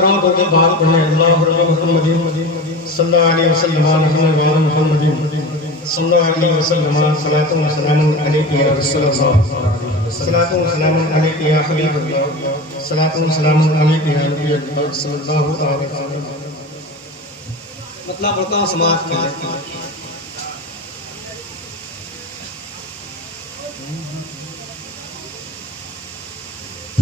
کے بعد پڑھیں اللہ محمد صلی اللہ علیہ وسلم محمد صلی اللہ علیہ وسلم صلاۃ و سلام علیک یا رسول اللہ صلاۃ و سلام علیک یا حبیب اللہ صلاۃ و سلام علیک یا نبی اللہ صلی اللہ علیہ وسلم. مطلب پڑھتا ہوں سماعت کر لیتے ہیں.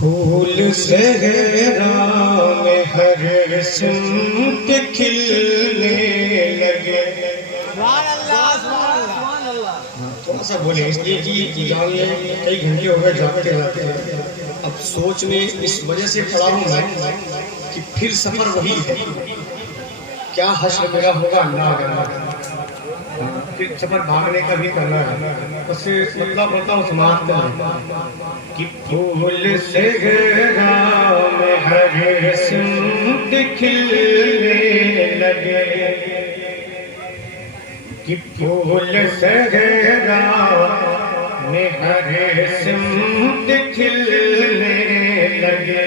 پھول صحرا میں ہر سمت کھلنے لگے. تھوڑا سا بولیں اس لیے کہ جانے کئی گھنٹے ہو گئے جاتے جاتے. اب سوچ میں اس وجہ سے کھڑا ہوں میں کہ پھر سفر وہی ہے. کیا حشر میرا ہوگا اللہ جانا. پھر سفر بھاگنے کا بھی کرنا ہے. اس سے مطلب پڑھتا ہوں سماعت کر لیں کہ پھول صحرا میں ہر سمت کھلنے لگے. کہ پھول صحرا میں ہر سمت کھلنے لگے.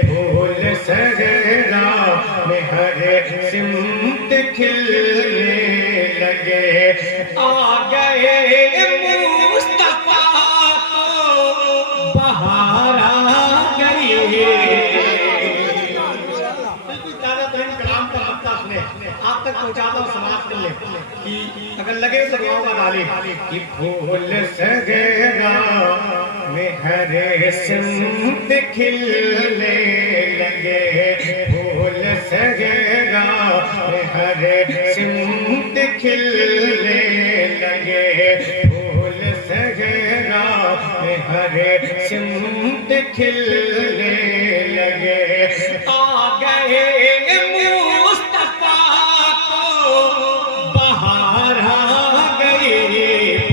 پھول صحرا میں ہر سمت کھلنے لگے. آ گئے مصطفیٰ کو بہار آ گئی. بالکل تازہ ترین کلام کا مطلب سنیں. آپ تک پہنچاتا ہوں سماعت کر لیں کہ اگر لگے تو دعاؤں کا ڈالیں. کہ پھول صحرا میں ہر سمت کھلنے لگے. پھول صحرا میں ہر سمت کھلنے لگے. پھول صحرا میں ہر سمت کھلنے لگے. آ گئے مصطفیٰ کو بہار آ گئی.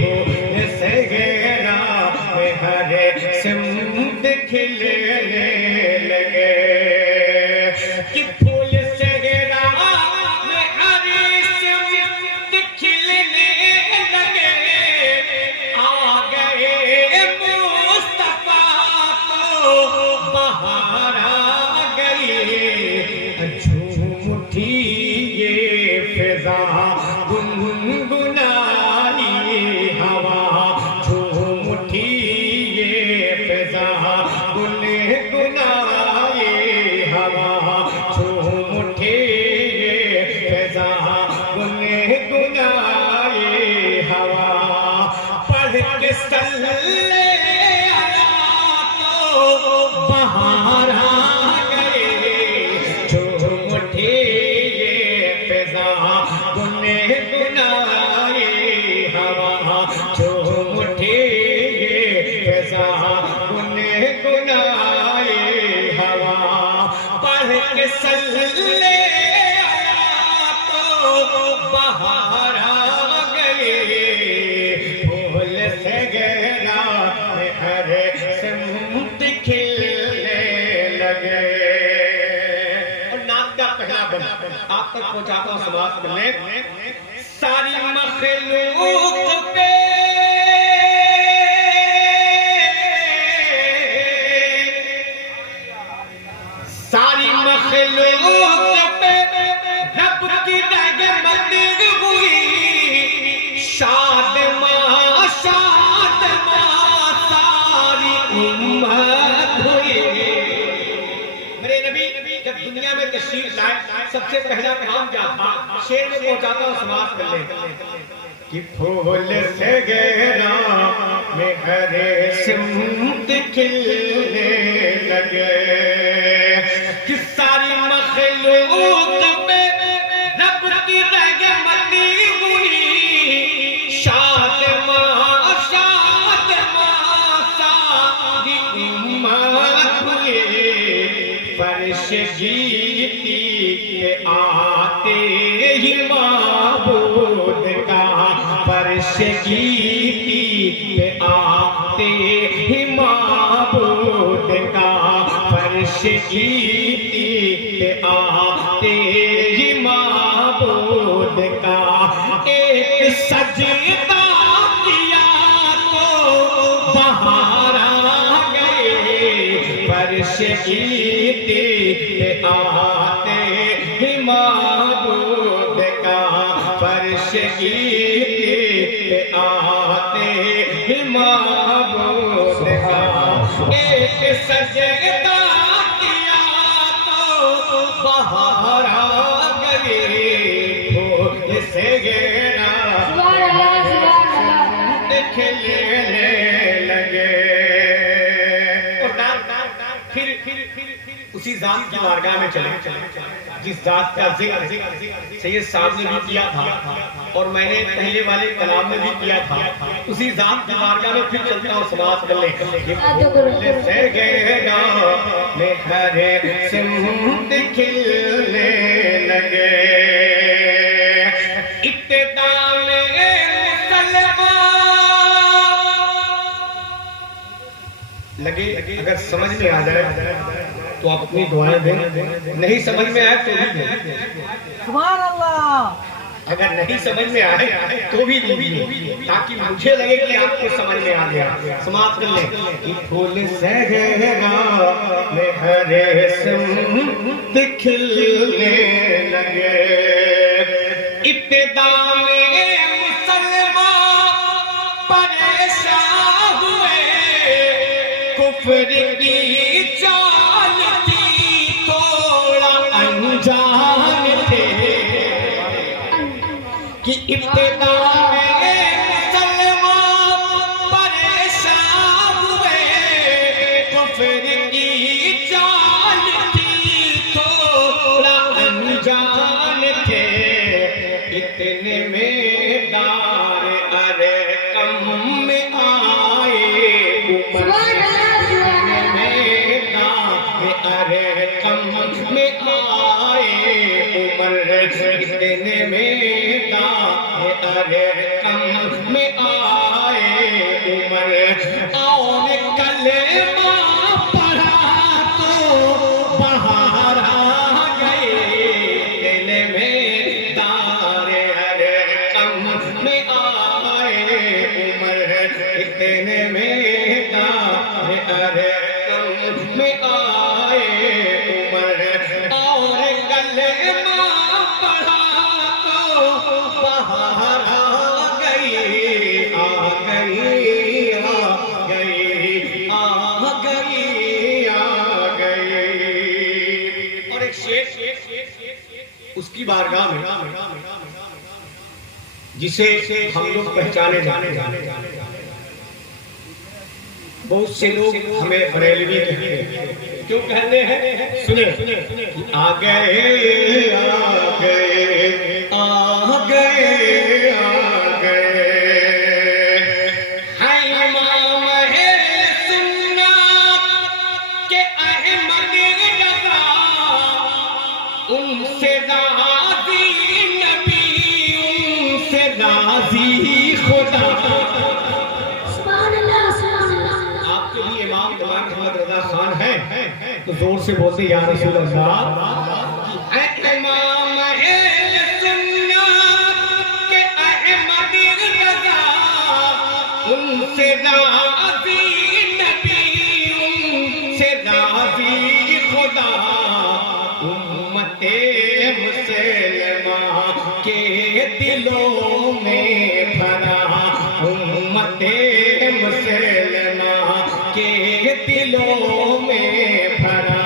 پھول صحرا میں ہر سمت کھلنے لگے. کہ پھول صحرا میں ہر سمت کھلنے لگے. آ گئے مصطفیٰ کو بہار آ گئی. جھوم اٹھی یہ فضا گنگنائی ہوا. جھوم اٹھی یہ فضا گنگنائی ہوا. جھوم اٹھی یہ فضا گنگنائی ہوا. پڑھ کے صلی بہار آ گئے. جھوم اٹھی یہ فضا گنگنائی ہوا. جھوم اٹھی یہ فضا گنگنائی ہوا. پڑھ کے صلی بہار آ گئے. پھول صحرا میں ہر سمت کھلنے لگے. اور نعت کا پہلا بند آپ تک پہنچاتا ہوں سماعت کر لیں. ساری مخلوق پہ ساری مخلوق پہ رب کی رحمت ہوئی. شاد ماں ساری امت ہوئی. میرے نبی جب دنیا میں تشریف لائے سب سے پہلا کام کیا تھا؟ شعر میں پہنچاتا ہوں سماعت کر لیں. کہ پھول صحرا میں ہر سمت کھلنے لگے. کہ ساری مخلوق میں رب کی رحمت ہوئی. شاد ماں ساری امت ہوئی. فرش گیتی کے آتے ہی معبود کا. فرش گیتی کے آتے ہی معبود کا. فرش گیتی کے آتے ہی معبود کا. ایک سجدہ کیا تو بہار آ گئے. فرش گیتی پہ آتے ہی معبود کا فرش گیتی پہ آتے ہی معبود کا ایک سجدہ کیا تو بہار آ گئی پھول سے گرا کھلنے لگے پھر اسی ذات کی بارگاہ میں چلے جس ذات کا ذکر سید صاحب نے بھی کیا تھا اور میں نے پہلے والے کلام میں بھی کیا تھا. اسی ذات کی بارگاہ میں پھر چلتا ہوں سماعت کر لیں. پھول سے گرا میں ہر سمت کھلنے لگے ابتدا میں لگے. اگر سمجھ میں آ جائے تو آپ اپنی دعائیں دیں, نہیں سمجھ میں آئے تو بھی دیں. سبحان اللہ. اگر نہیں سمجھ میں آئے تو بھی دیجیے تاکہ مجھے لگے کہ آپ کو سمجھ میں آ گیا. سماعت کر لیں. پھول سے گرا میں ہر سمت کھلنے لگے ابتدا میں مسلمان پریشان ہوئے کفر کی چال تھی تھوڑا انجان تھے کہ ابتدا میں مسلمان پریشان ہوئے کفر کی چال تھی تھوڑا انجان تھے اتنے میں دار ارقم میں آئے عمر ارقم میں آئے عمر اتنے میں دار ارقم میں آئے عمر اور کلمہ پڑھا تو بہار آ گئے دل میں دار ارقم میں آئے عمر اتنے میں دار ارقم میں آئے عمر اور کلمہ پڑھا تو بہار آ گئی آ گئی آ گئی آ گئی آ گئی. اور ایک شیخ اس کی بارگاہ میں جسے ہم لوگ پہچانے جانے بہت سے لوگ ہمیں بریلوی کہتے ہیں. کیوں کہتے ہیں؟ سنیں. آ گئے آ گئے آ گئے آ گئے ہیں امام ہے سنت کے احمد رضا ان سے راضی نبی ان سے راضی خدا. محمد رضا خان ہے تو زور سے بولتے یا رسول اللہ. امام ہے سنت کے احمد رضا ان سے راضی نبی ان سے راضی خدا. امت مسلمہ کے دلوں میں بھرا امت مسلمہ کے دلوں میں بھرا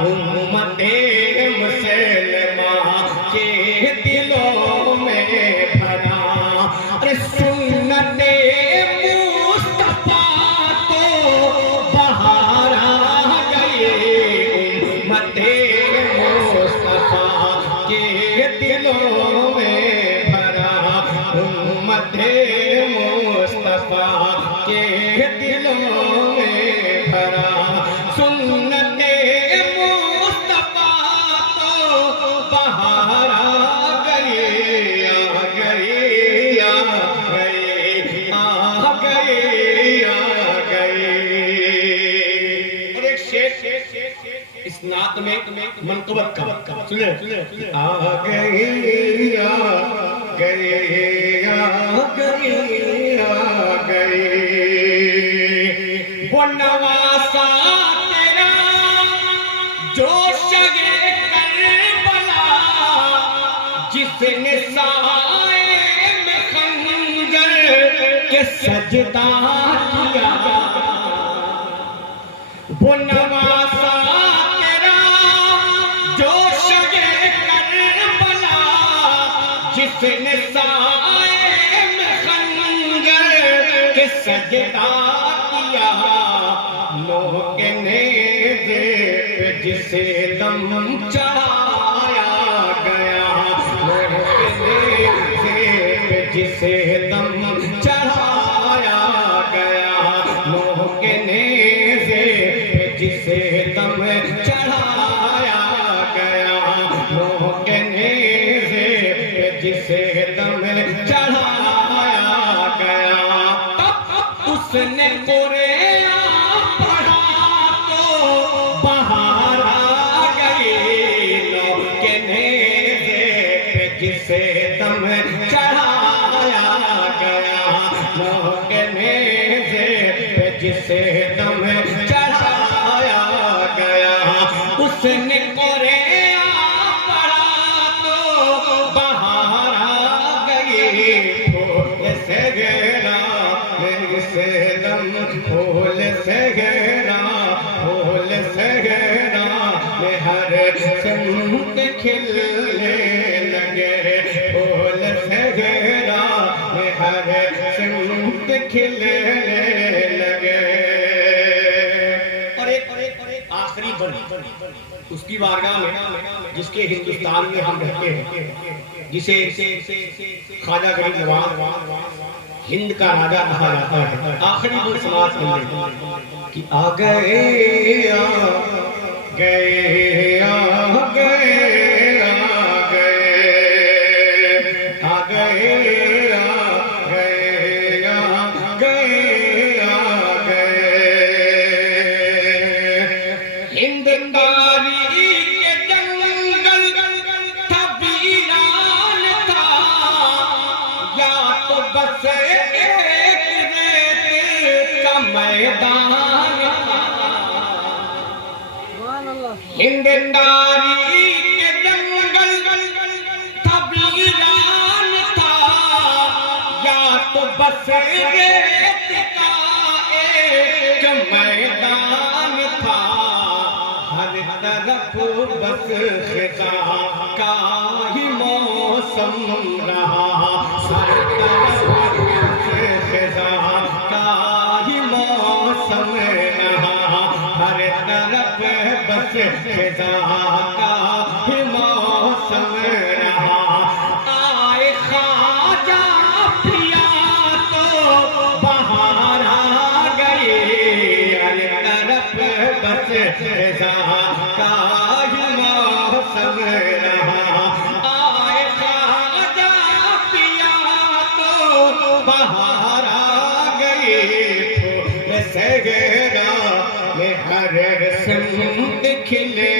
امت مسلمہ کے دلوں میں بھرا. سنت مصطفیٰ تو بہار آ گئی امت مصطفیٰ کے دلوں میں بھرا امت مصطفیٰ کے دلوں میں بھرا. سنت مصطفیٰ تو بہار آ گئی آ گئی آ گئی آ گئی آ گئی. اور ایک شیخ اس نعت میں منقبت کا سنیں. آ گئی آ گئی آ گئی آ گئی وہ نواسا تیرا جو جس نے سائے میں خنجر کے سجدہ کیا، وہ نواسا تیرا جو شگے کربلا، جس نے سائے میں خنجر کے سجدہ کیا، نوح کے نیزے پہ جسے دم چڑھایا گیا، نوح کے نیزے پہ جسے دم چڑھایا گیا، نوح کے نیزے پہ جسے دم چڑھایا گیا، نوح کے نیزے پہ جسے دم چڑھایا گیا، تب اس نے قرآن پڑھا تو بہار آ گئی، نوح کے نیزے پہ جسے دم چڑھایا گیا، نوح کے نیزے پہ جسے دم چڑھایا گیا، اس نے قرآن پڑھا تو بہار آ گئی، پھول سے گرا سے دم، پھول سے گرا، پھول سے گرا، میں ہر سمت کھلنے لگے، پھول سے گرا، میں ہر سمت کھلنے لگے۔ اور ایک آخری بندی اس کی بارگاہ میں، جس کے ہندوستان میں ہم رہتے ہیں، جسے خواجہ غریب نواز ہند کا راجا کہا جاتا ہے، آخری بل سماعت کر لیں کہ آ گئے آ گئے آ گئے آ گئے آ گئے آ گئے آ گئے آ گئے، ہند تاریخ کے جنگل تھا ویران تھا، یا تو بس میدان تھا، ہند تاریخ کے جنگل تھا ویران تھا، یا تو بس ریت کا ایک میدان تھا، ہر طرف بس خزاں کا ہی موسم رہا، ہر طرف خزاں کا ہی موسم رہا، ہر طرف بس خزاں کا ہی موسم رہا، آئے خواجہ پیا تو بہار آ گئی، ہر طرف بس خزاں کا ہی موسم رہا، آئے خواجہ پیا تو بہار آ گئی، پھول سے گرا میں ہر سمت کھلے